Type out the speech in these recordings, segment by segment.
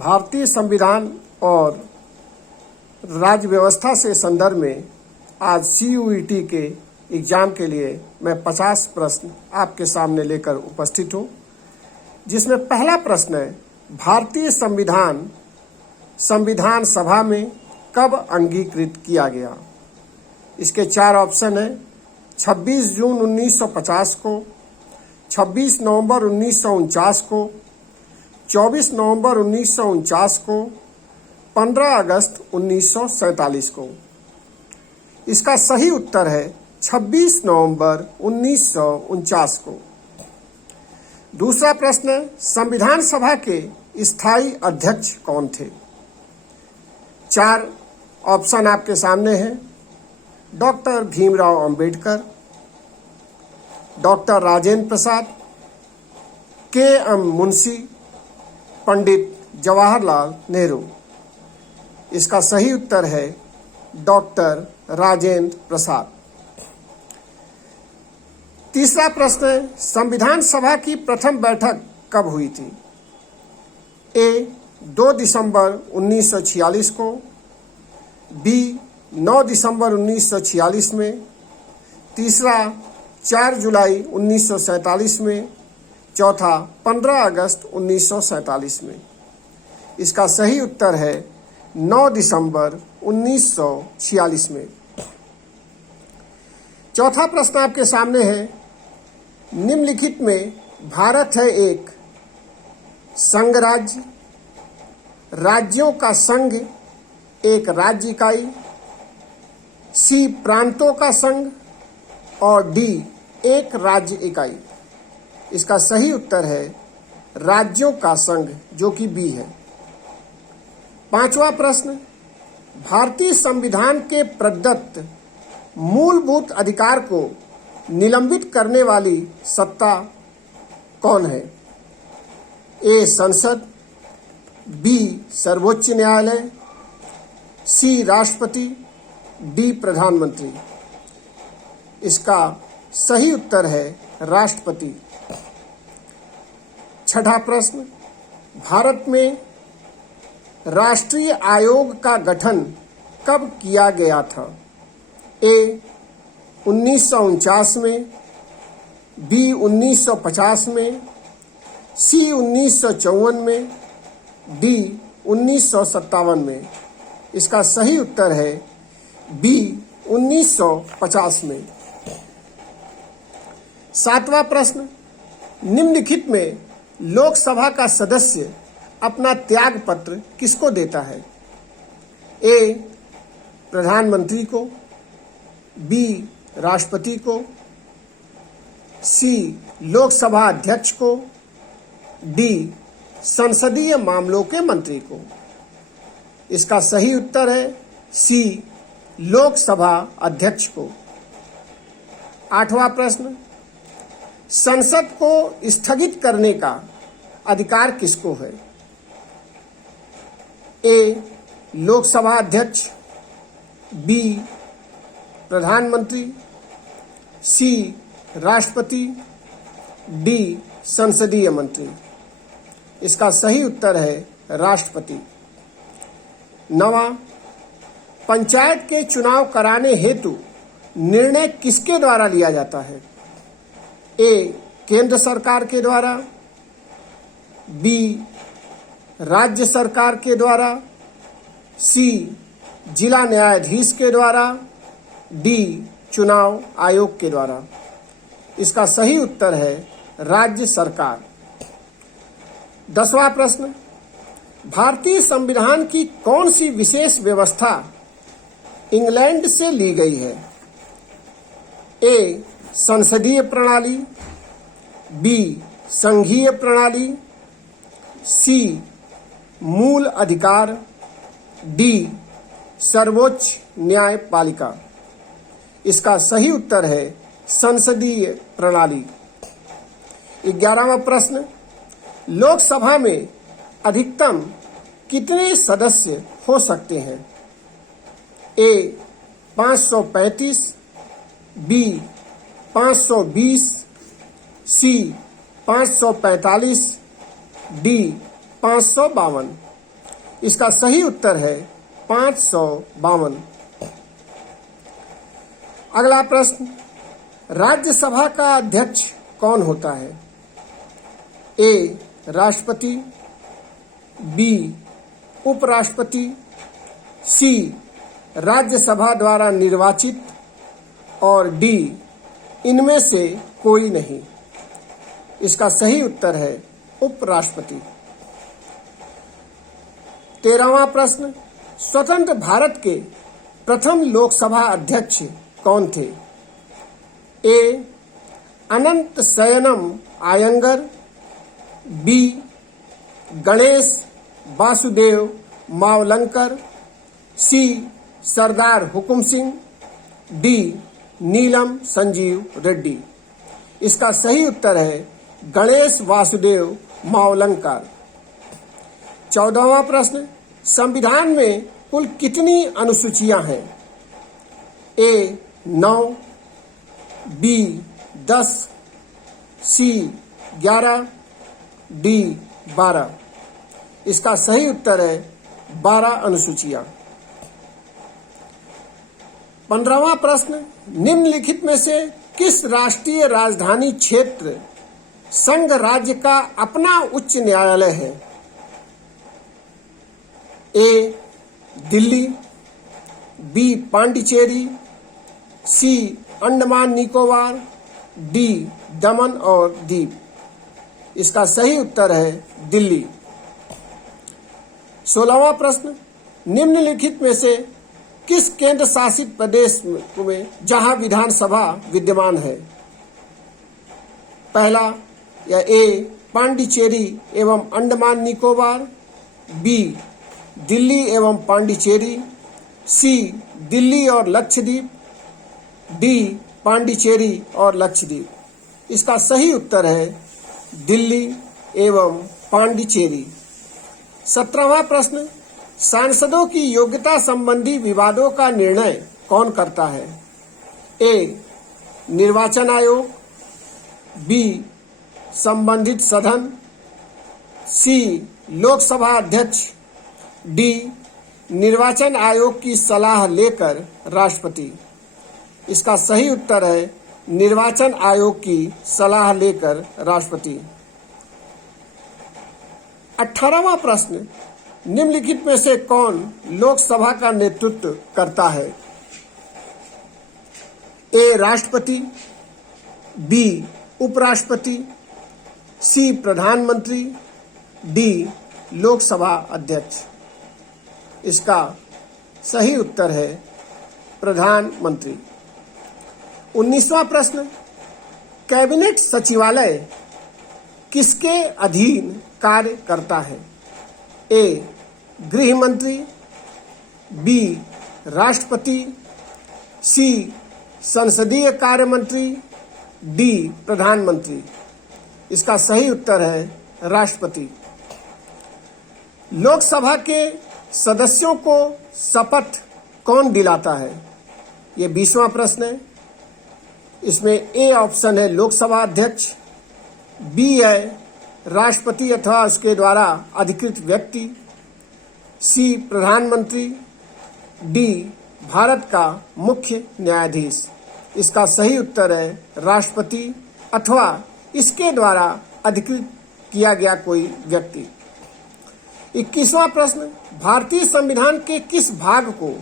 भारतीय संविधान और राज्य व्यवस्था से संदर्भ में आज CUET के एग्जाम के लिए मैं 50 प्रश्न आपके सामने लेकर उपस्थित हूँ, जिसमें पहला प्रश्न है, भारतीय संविधान सभा में कब अंगीकृत किया गया। इसके 4 ऑप्शन हैं, 26 जून 1950 को, 26 नवंबर 1949 को, 24 नवंबर 1949 को, 15 अगस्त 1947 को। इसका सही उत्तर है 26 नवंबर 1949 को। दूसरा प्रश्न, संविधान सभा के स्थायी अध्यक्ष कौन थे। 4 ऑप्शन आपके सामने हैं, doctor Bhimrao Ambedkar, doctor Rajendra Prasad, KM Munshi, Pandit Jawaharlal Nehru. इसका सही उत्तर है डॉक्टर राजेंद्र प्रसाद। तीसरा प्रश्न है, संविधान सभा की प्रथम बैठक कब हुई थी। A 2 दिसंबर 1946 को, B 9 दिसंबर 1946 में, तीसरा 4 जुलाई 1947 में, चौथा 15 अगस्त 1947 में। इसका सही उत्तर है 9 दिसंबर 1946 में। चौथा प्रश्न आपके सामने है, निम्नलिखित में भारत है एक संघ राज्य, राज्यों का संघ एक राज्य इकाई, C प्रांतों का संघ और D एक राज्य इकाई। इसका सही उत्तर है राज्यों का संघ, जो कि B है। पांचवा प्रश्न, भारतीय संविधान के प्रदत्त मूलभूत अधिकार को निलंबित करने वाली सत्ता कौन है। A संसद, B सर्वोच्च न्यायालय, C राष्ट्रपति, D प्रधानमंत्री। इसका सही उत्तर है राष्ट्रपति। छठा प्रश्न, भारत में राष्ट्रीय आयोग का गठन कब किया गया था। A 1949 में, B 1950 में, C 1954 में, D 1957 में। इसका सही उत्तर है B 1950 में। सातवां प्रश्न, निम्नलिखित में लोकसभा का सदस्य अपना त्याग पत्र किसको देता है। A प्रधानमंत्री को, B राष्ट्रपति को, C लोकसभा अध्यक्ष को, D संसदीय मामलों के मंत्री को। इसका सही उत्तर है C लोकसभा अध्यक्ष को। आठवां प्रश्न, संसद को स्थगित करने का अधिकार किसको है। A लोकसभा अध्यक्ष, B प्रधानमंत्री, C राष्ट्रपति, D संसदीय मंत्री। इसका सही उत्तर है राष्ट्रपति। 9वां, पंचायत के चुनाव कराने हेतु निर्णय किसके द्वारा लिया जाता है। A केंद्र सरकार के द्वारा, B राज्य सरकार के द्वारा, C जिला न्यायाधीश के द्वारा, D चुनाव आयोग के द्वारा। इसका सही उत्तर है राज्य सरकार। 10वां प्रश्न, भारतीय संविधान की कौन सी विशेष व्यवस्था इंग्लैंड से ली गई है। A संसदीय प्रणाली, B संघीय प्रणाली, C मूल अधिकार, D सर्वोच्च न्यायपालिका। इसका सही उत्तर है संसदीय प्रणाली। 11वां प्रश्न, लोकसभा में अधिकतम कितने सदस्य हो सकते हैं। A 535, B 520, C 545, D 552। इसका सही उत्तर है 552। अगला प्रश्न, राज्यसभा का अध्यक्ष कौन होता है? ए राष्ट्रपति, बी उपराष्ट्रपति, सी राज्यसभा द्वारा निर्वाचित और डी इनमें से कोई नहीं। इसका सही उत्तर है उपराष्ट्रपति। 13वां प्रश्न, स्वतंत्र भारत के प्रथम लोकसभा अध्यक्ष कौन थे? ए अनंत शयनम आयंगर, बी गणेश वासुदेव मावलंकर, सी सरदार हुकुम सिंह, डी नीलम संजीव रेड्डी। इसका सही उत्तर है गणेश वासुदेव मावलंकर। 14वां प्रश्न, संविधान में कुल कितनी अनुसूचियां हैं? ए 9, बी 10, सी 11, डी 12। इसका सही उत्तर है 12 अनुसूचियां। 15वां प्रश्न, निम्नलिखित में से किस राष्ट्रीय राजधानी क्षेत्र संघ राज्य का अपना उच्च न्यायालय है? ए दिल्ली, बी पांडिचेरी, सी अंडमान निकोबार, डी दमन और दीव। इसका सही उत्तर है दिल्ली। 16वां प्रश्न, निम्नलिखित में से किस केंद्र शासित प्रदेश में जहां विधानसभा विद्यमान है? पहला या ए पांडिचेरी एवं अंडमान निकोबार, बी दिल्ली एवं पांडिचेरी, सी दिल्ली और लक्षद्वीप, डी पांडिचेरी और लक्षद्वीप। इसका सही उत्तर है दिल्ली एवं पांडिचेरी। 17वां प्रश्न, सांसदों की योग्यता संबंधी विवादों का निर्णय कौन करता है? ए निर्वाचन आयोग, बी संबंधित सदन, सी लोकसभा अध्यक्ष, डी निर्वाचन आयोग की सलाह लेकर राष्ट्रपति। इसका सही उत्तर है निर्वाचन आयोग की सलाह लेकर राष्ट्रपति। 18वां प्रश्न, निम्नलिखित में से कौन लोकसभा का नेतृत्व करता है? ए राष्ट्रपति, बी उपराष्ट्रपति, सी प्रधानमंत्री, डी लोकसभा अध्यक्ष। इसका सही उत्तर है प्रधानमंत्री। 19वां प्रश्न, कैबिनेट सचिवालय किसके अधीन कार्य करता है? ए गृह मंत्री, बी राष्ट्रपति, सी संसदीय कार्य मंत्री, डी प्रधानमंत्री। इसका सही उत्तर है राष्ट्रपति। लोकसभा के सदस्यों को शपथ कौन दिलाता है? ये 20वां प्रश्न है। इसमें ए ऑप्शन है लोकसभा अध्यक्ष, बी है राष्ट्रपति अथवा उसके द्वारा अधिकृत व्यक्ति, सी प्रधानमंत्री, डी भारत का मुख्य न्यायाधीश। इसका सही उत्तर है राष्ट्रपति अथवा इसके द्वारा अधिकृत किया गया कोई व्यक्ति। 21वां प्रश्न, भारतीय संविधान के किस भाग को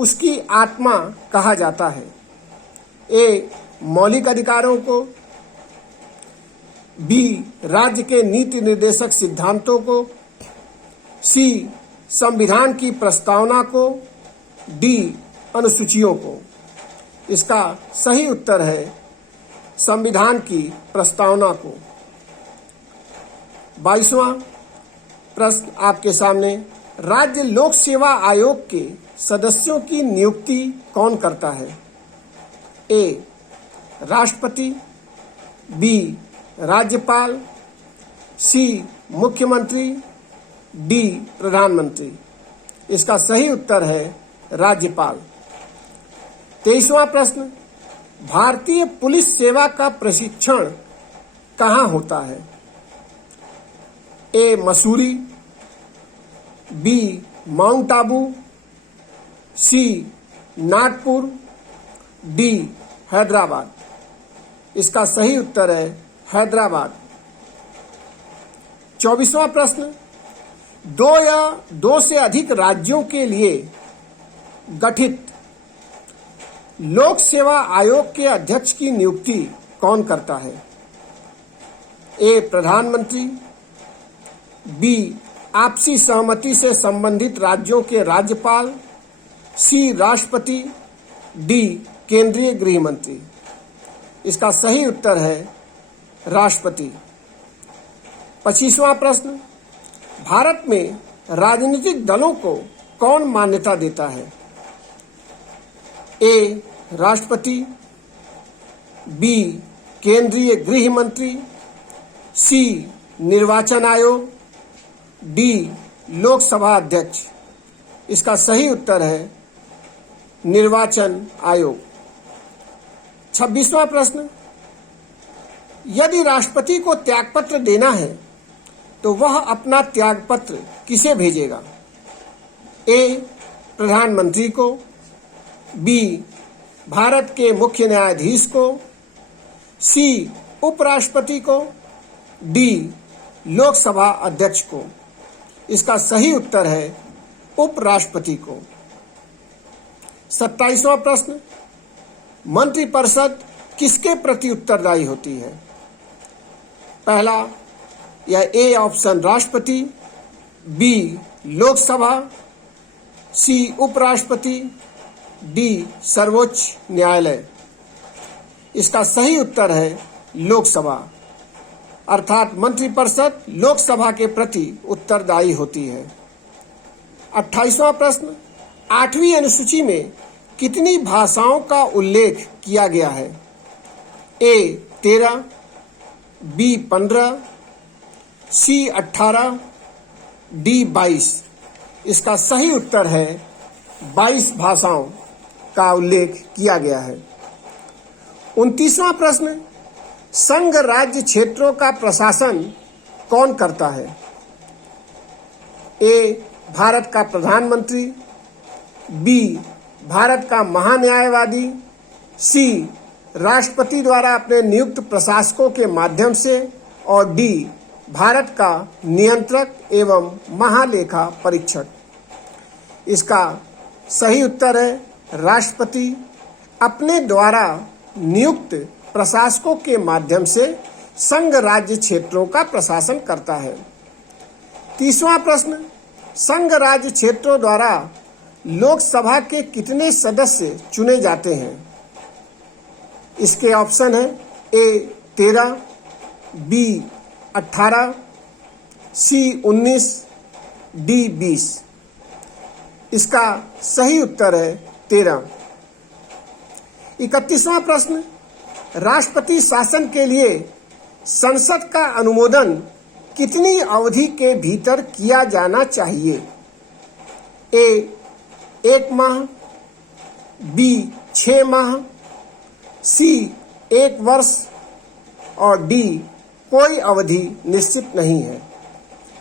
उसकी आत्मा कहा जाता है? ए मौलिक अधिकारों को, बी राज्य के नीति निर्देशक सिद्धांतों को, सी संविधान की प्रस्तावना को, डी अनुसूचियों को। इसका सही उत्तर है संविधान की प्रस्तावना को। 22वां प्रश्न आपके सामने, राज्य लोक सेवा आयोग के सदस्यों की नियुक्ति कौन करता है? ए राष्ट्रपति, बी राज्यपाल, सी मुख्यमंत्री, डी प्रधानमंत्री। इसका सही उत्तर है राज्यपाल। 23वां प्रश्न, भारतीय पुलिस सेवा का प्रशिक्षण कहाँ होता है? ए मसूरी, बी माउंट आबू, सी नागपुर, डी हैदराबाद। इसका सही उत्तर है हैदराबाद। 24वां प्रश्न, दो या दो से अधिक राज्यों के लिए गठित लोक सेवा आयोग के अध्यक्ष की नियुक्ति कौन करता है? ए प्रधानमंत्री, बी आपसी सहमति से संबंधित राज्यों के राज्यपाल, सी राष्ट्रपति, डी केंद्रीय गृह मंत्री। इसका सही उत्तर है राष्ट्रपति। 25वां प्रश्न, भारत में राजनीतिक दलों को कौन मान्यता देता है? ए राष्ट्रपति, बी केंद्रीय गृह मंत्री, सी निर्वाचन आयोग, डी लोकसभा अध्यक्ष। इसका सही उत्तर है निर्वाचन आयोग। 26वां प्रश्न, यदि राष्ट्रपति को त्यागपत्र देना है तो वह अपना त्यागपत्र किसे भेजेगा? ए प्रधानमंत्री को, बी भारत के मुख्य न्यायाधीश को, सी उपराष्ट्रपति को, डी लोकसभा अध्यक्ष को। इसका सही उत्तर है उपराष्ट्रपति को। 27वां प्रश्न, मंत्रिपरिषद किसके प्रति उत्तरदायी होती है? पहला या ए ऑप्शन राष्ट्रपति, बी लोकसभा, सी उपराष्ट्रपति, डी सर्वोच्च न्यायालय। इसका सही उत्तर है लोकसभा, अर्थात मंत्रिपरिषद लोकसभा के प्रति उत्तरदायी होती है। 28वां प्रश्न, 8वीं अनुसूची में कितनी भाषाओं का उल्लेख किया गया है? ए 13, बी 15, सी 18, डी 22। इसका सही उत्तर है 22 भाषाओं का उल्लेख किया गया है। 29वां प्रश्न, संघ राज्य क्षेत्रों का प्रशासन कौन करता है? ए भारत का प्रधानमंत्री, बी भारत का महान्यायवादी, सी राष्ट्रपति द्वारा अपने नियुक्त प्रशासकों के माध्यम से, और डी भारत का नियंत्रक एवं महालेखा परीक्षक। इसका सही उत्तर है राष्ट्रपति अपने द्वारा नियुक्त प्रशासकों के माध्यम से संघ राज्य क्षेत्रों का प्रशासन करता है। 30वां प्रश्न, संघ राज्य क्षेत्रों द्वारा लोकसभा के कितने सदस्य चुने जाते हैं? इसके ऑप्शन है ए 13, बी 18, सी 19, डी 20। इसका सही उत्तर है 13। 31वां प्रश्न, राष्ट्रपति शासन के लिए संसद का अनुमोदन कितनी अवधि के भीतर किया जाना चाहिए? ए 1 माह, बी 6 माह, सी 1 वर्ष, और डी कोई अवधि निश्चित नहीं है।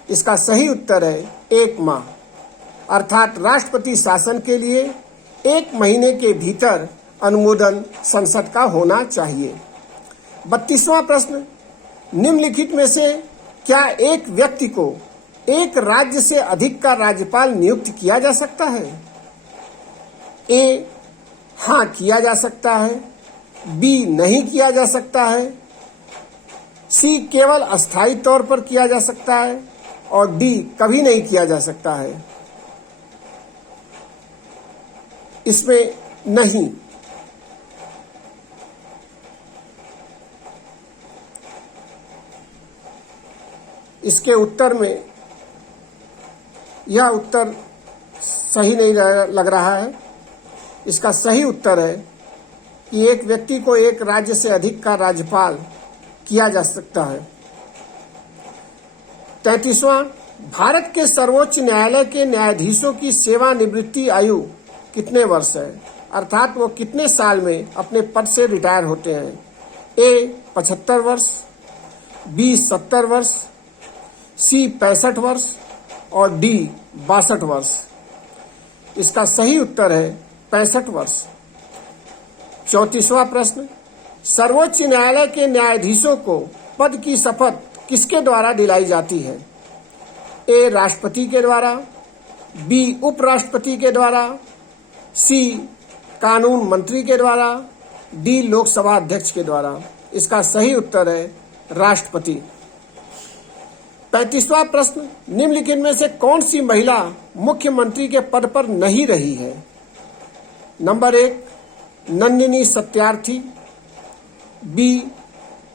इसका सही उत्तर है 1 माह, अर्थात राष्ट्रपति शासन के लिए 1 महीने के भीतर अनुमोदन संसद का होना चाहिए। 32वां प्रश्न, निम्नलिखित में से क्या एक व्यक्ति को एक राज्य से अधिक का राज्यपाल नियुक्त किया जा सकता है? ए हाँ किया जा सकता है, बी नहीं किया जा सकता है, सी केवल अस्थायी तौर पर किया जा सकता है, और डी कभी नहीं किया जा सकता है। इसमें नहीं। इसके उत्तर में यह उत्तर सही नहीं लग रहा है। इसका सही उत्तर है कि एक व्यक्ति को एक राज्य से अधिक का राज्यपाल किया जा सकता है। 33वां, भारत के सर्वोच्च न्यायालय के न्यायाधीशों की सेवानिवृत्ति आयु कितने वर्ष है? अर्थात वो कितने साल में अपने पद से रिटायर होते हैं? ए 75 वर्ष, बी 70 वर्ष, सी 65 वर्ष, और डी 62 वर्ष। इसका सही उत्तर है 65 वर्ष। 34वां प्रश्न, सर्वोच्च न्यायालय के न्यायाधीशों को पद की शपथ किसके द्वारा दिलाई जाती है? ए राष्ट्रपति के द्वारा, बी उपराष्ट्रपति के द्वारा, सी कानून मंत्री के द्वारा, डी लोकसभा अध्यक्ष के द्वारा। इसका सही उत्तर है राष्ट्रपति। 35वां प्रश्न, निम्नलिखित में से कौन सी महिला मुख्यमंत्री के पद पर नहीं रही है? नंबर 1 नंदिनी सत्यार्थी, बी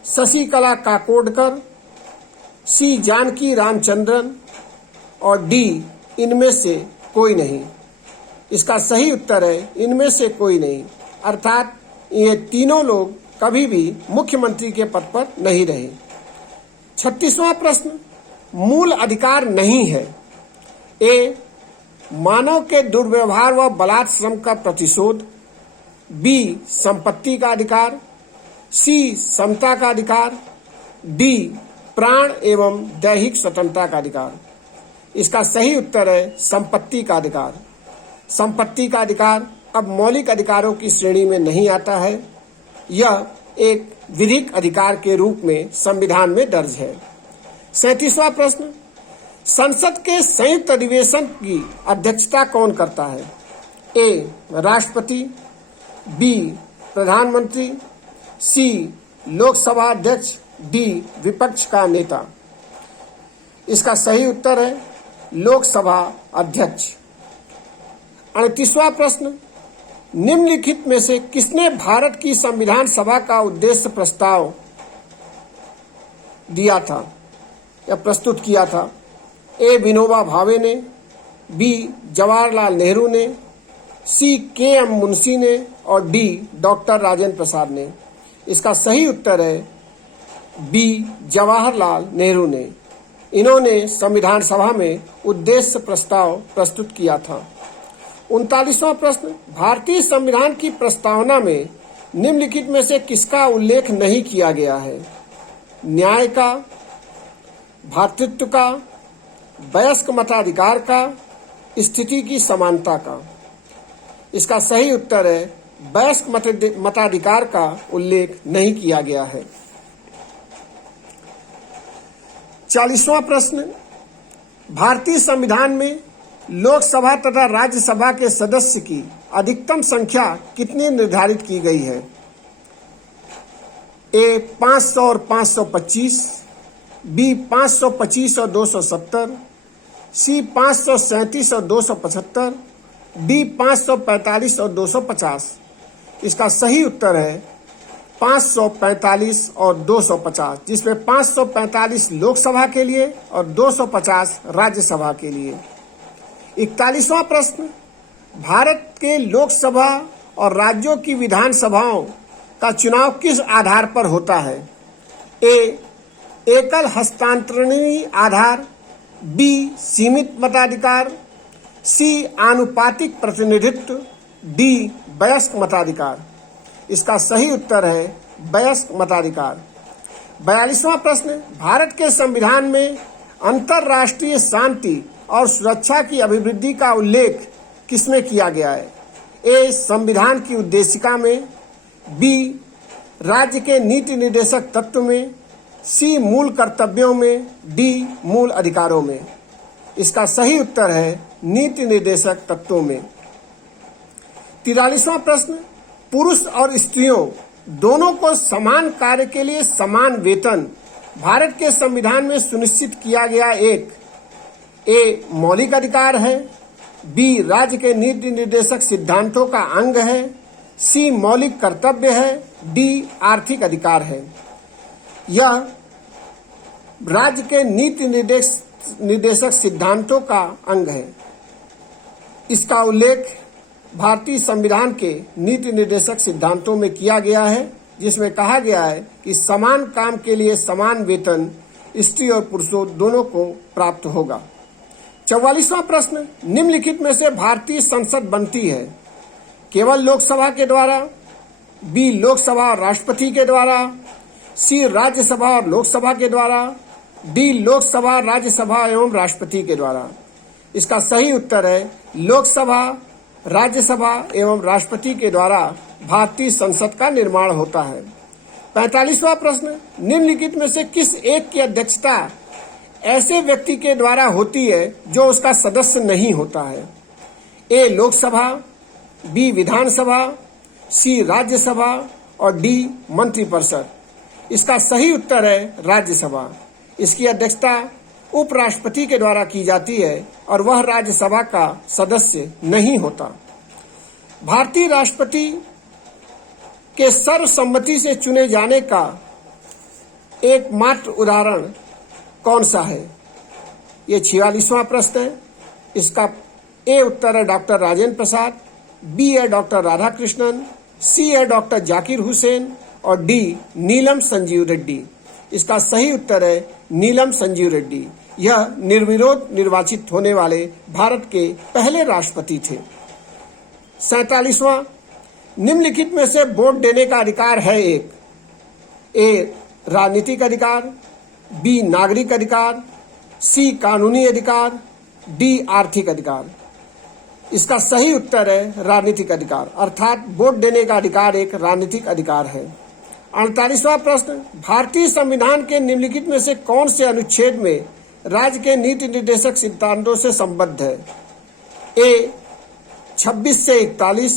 शशिकला काकोडकर, सी जानकी रामचंद्रन और डी इनमें से कोई नहीं। इसका सही उत्तर है इनमें से कोई नहीं, अर्थात ये तीनों लोग कभी भी मुख्यमंत्री के पद पर नहीं रहे। 36वां प्रश्न, मूल अधिकार नहीं है। ए मानव के दुर्व्यवहार व बलात् श्रम का प्रतिशोध, बी संपत्ति का अधिकार, सी समता का अधिकार, डी प्राण एवं दैहिक स्वतंत्रता का अधिकार। इसका सही उत्तर है संपत्ति का अधिकार। संपत्ति का अधिकार अब मौलिक अधिकारों की श्रेणी में नहीं आता है, यह एक विधिक अधिकार के रूप में संविधान में दर्ज है। 37वां प्रश्न, संसद के संयुक्त अधिवेशन की अध्यक्षता कौन करता है? ए राष्ट्रपति, बी प्रधानमंत्री, सी लोकसभा अध्यक्ष, डी विपक्ष का नेता। इसका सही उत्तर है लोकसभा अध्यक्ष। 38वां प्रश्न, निम्नलिखित में से किसने भारत की संविधान सभा का उद्देश्य प्रस्ताव दिया था या प्रस्तुत किया था? ए विनोबा भावे ने, बी जवाहरलाल नेहरू ने, सी के.एम. मुंशी ने और डी डॉक्टर राजेंद्र प्रसाद ने। इसका सही उत्तर है बी जवाहरलाल नेहरू ने। इन्होंने संविधान सभा में उद्देश्य प्रस्ताव प्रस्तुत किया था। 39वां प्रश्न, भारतीय संविधान की प्रस्तावना में निम्नलिखित में से किसका उल्लेख नहीं किया गया है? न्याय का, भ्रातृत्व का, वयस्क मताधिकार का, स्थिति की समानता का। इसका सही उत्तर है वयस्क मताधिकार का उल्लेख नहीं किया गया है। 40वां प्रश्न, भारतीय संविधान में लोकसभा तथा राज्यसभा के सदस्य की अधिकतम संख्या कितनी निर्धारित की गई है? ए 500 और 525, बी 525 और 270, सी 537 और 275, डी 545 और 250। इसका सही उत्तर है 545 और 250, जिसमें 545 लोकसभा के लिए और 250 राज्यसभा के लिए। 41वां प्रश्न, भारत के लोकसभा और राज्यों की विधानसभाओं का चुनाव किस आधार पर होता है? ए एकल हस्तांतरणीय आधार, बी सीमित मताधिकार, सी आनुपातिक प्रतिनिधित्व, डी वयस्क मताधिकार। इसका सही उत्तर है वयस्क मताधिकार। 42वां प्रश्न, भारत के संविधान में अंतर्राष्ट्रीय शांति और सुरक्षा की अभिवृद्धि का उल्लेख किसमें किया गया है? ए संविधान की उद्देशिका में, बी राज्य के नीति निर्देशक तत्व में, सी मूल कर्तव्यों में, डी मूल अधिकारों में। इसका सही उत्तर है नीति निर्देशक तत्वों में। 43वां प्रश्न, पुरुष और स्त्रियों दोनों को समान कार्य के लिए समान वेतन भारत के संविधान में सुनिश्चित किया गया एक ए मौलिक अधिकार है, बी राज्य के नीति निर्देशक सिद्धांतों का अंग है, सी मौलिक कर्तव्य है, डी आर्थिक अधिकार है। यह राज्य के नीति निर्देशक सिद्धांतों का अंग है। इसका उल्लेख भारतीय संविधान के नीति निर्देशक सिद्धांतों में किया गया है, जिसमें कहा गया है कि समान काम के लिए समान वेतन स्त्री और पुरुषों दोनों को प्राप्त होगा। 44वां प्रश्न, निम्नलिखित में से भारतीय संसद बनती है केवल लोकसभा के द्वारा, बी लोकसभा और राष्ट्रपति के द्वारा, सी राज्यसभा और लोकसभा के द्वारा, डी लोकसभा राज्यसभा एवं राष्ट्रपति के द्वारा। इसका सही उत्तर है लोकसभा, राज्यसभा एवं राष्ट्रपति के द्वारा भारतीय संसद का निर्माण होता है। 45वां प्रश्न, निम्नलिखित में से किस एक की अध्यक्षता ऐसे व्यक्ति के द्वारा होती है जो उसका सदस्य नहीं होता है? ए लोकसभा, बी विधानसभा, सी राज्यसभा और डी मंत्रिपरिषद। इसका सही उत्तर है राज्यसभा। इसकी अध्यक्षता उपराष्ट्रपति के द्वारा की जाती है और वह राज्यसभा का सदस्य नहीं होता। भारतीय राष्ट्रपति के सर्वसम्मति से चुने जाने का एकमात्र उदाहरण कौन सा है? ये 46वां प्रश्न है। इसका ए उत्तर है डॉक्टर राजेंद्र प्रसाद, बी है डॉक्टर राधाकृष्णन, सी है डॉक्टर जाकिर हुसैन और डी नीलम संजीव रेड्डी। इसका सही उत्तर है नीलम संजीव रेड्डी। यह निर्विरोध निर्वाचित होने वाले भारत के पहले राष्ट्रपति थे। 47वां, निम्नलिखित में से वोट देने का अधिकार है एक? ए राजनीतिक अधिकार, बी नागरिक अधिकार, सी कानूनी अधिकार, डी आर्थिक अधिकार। इसका सही उत्तर है राजनीतिक अधिकार, अर्थात वोट देने का अधिकार एक राजनीतिक अधिकार है। 48वां प्रश्न, भारतीय संविधान के निम्नलिखित में से कौन से अनुच्छेद में राज्य के नीति निर्देशक सिद्धांतों से संबद्ध है? ए 26 से 41,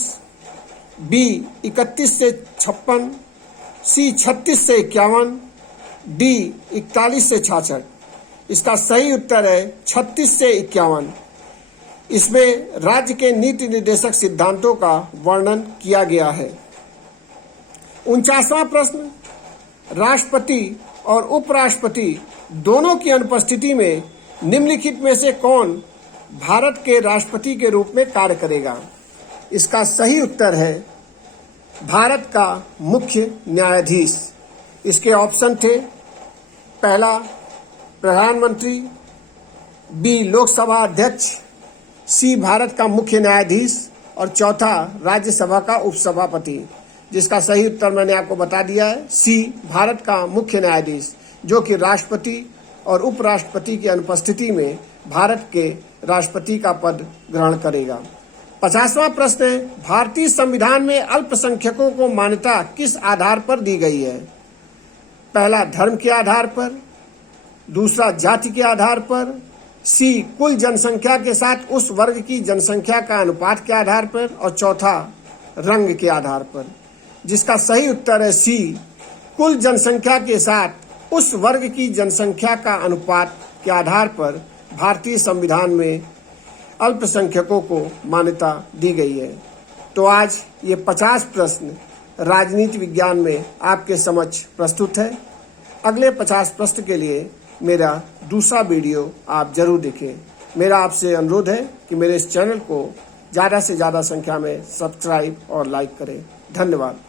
बी 31 से 56, सी 36 से 51, डी 41 से 66। इसका सही उत्तर है 36 से 51। इसमें राज्य के नीति निर्देशक सिद्धांतों का वर्णन किया गया है। 49वां प्रश्न, राष्ट्रपति और उपराष्ट्रपति दोनों की अनुपस्थिति में निम्नलिखित में से कौन भारत के राष्ट्रपति के रूप में कार्य करेगा? इसका सही उत्तर है भारत का मुख्य न्यायाधीश। इसके ऑप्शन थे, पहला प्रधानमंत्री, बी लोकसभा अध्यक्ष, सी भारत का मुख्य न्यायाधीश और चौथा राज्यसभा का उपसभापति। जिसका सही उत्तर मैंने आपको बता दिया है, सी भारत का मुख्य न्यायाधीश, जो कि राष्ट्रपति और उपराष्ट्रपति की अनुपस्थिति में भारत के राष्ट्रपति का पद ग्रहण करेगा। 50वां प्रश्न है, भारतीय संविधान में अल्पसंख्यकों को मान्यता किस आधार पर दी गई है? पहला धर्म के आधार पर, दूसरा जाति के आधार पर, सी कुल जनसंख्या के साथ उस वर्ग की जनसंख्या का अनुपात के आधार पर और चौथा रंग के आधार पर। जिसका सही उत्तर है सी कुल जनसंख्या के साथ उस वर्ग की जनसंख्या का अनुपात के आधार पर भारतीय संविधान में अल्पसंख्यकों को मान्यता दी गई है। तो आज ये 50 प्रश्न राजनीति विज्ञान में आपके समक्ष प्रस्तुत है। अगले 50 प्रश्न के लिए मेरा दूसरा वीडियो आप जरूर देखें। मेरा आपसे अनुरोध है कि मेरे इस चैनल को ज़्यादा से ज़्यादा संख्या में सब्सक्राइब और लाइक करें। धन्यवाद।